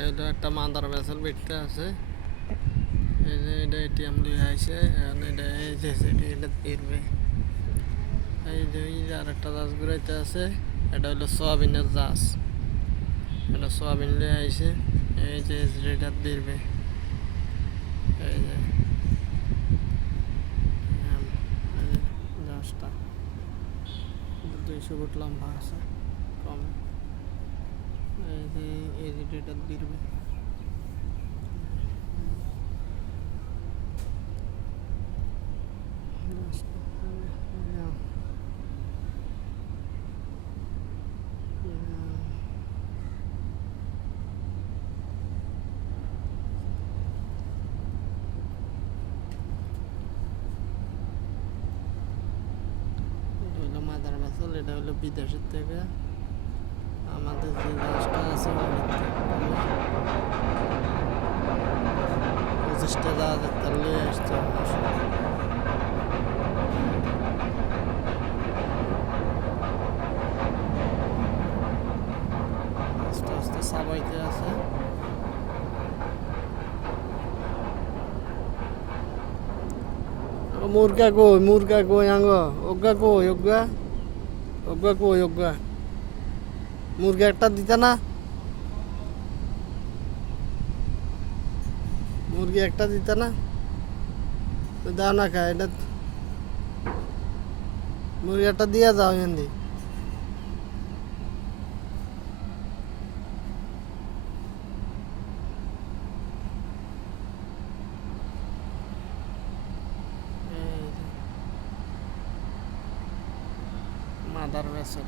এটা একটা mother vessel বেটতে আছে। এই যে এটা এটিএম লিয়ে আইছে, এটা এই যে এটা ফিরবে। এই যে আর একটা জাহাজ ঘুরাইতে আছে, এটা হলো সোয়াবিনের জাহাজ। এটা সোয়াবিন লিয়ে আইছে, এই যে এটা ফিরবে। এই যে জাহাজটা 200 ফুট লম্বা আছে কম। এই যে এটা ফিরবে। মাদার ভেসেল, এটা হলো বিদেশের থেকে আমাদের যে জাহাজটা আছে 25টা জাহাজের তার নিয়ে আসছে। আস্তে আস্তে সাবাইতে আছে। মুরগা কই আঙ্গ ওগা কই ওগা ওগা কই ওগা মুরগা একটা দিতে না, মুরগি একটা দিতে না, দাও না খায় এটা, মুরগি একটা দিয়ে যাও হিন্দি। Mother vessel.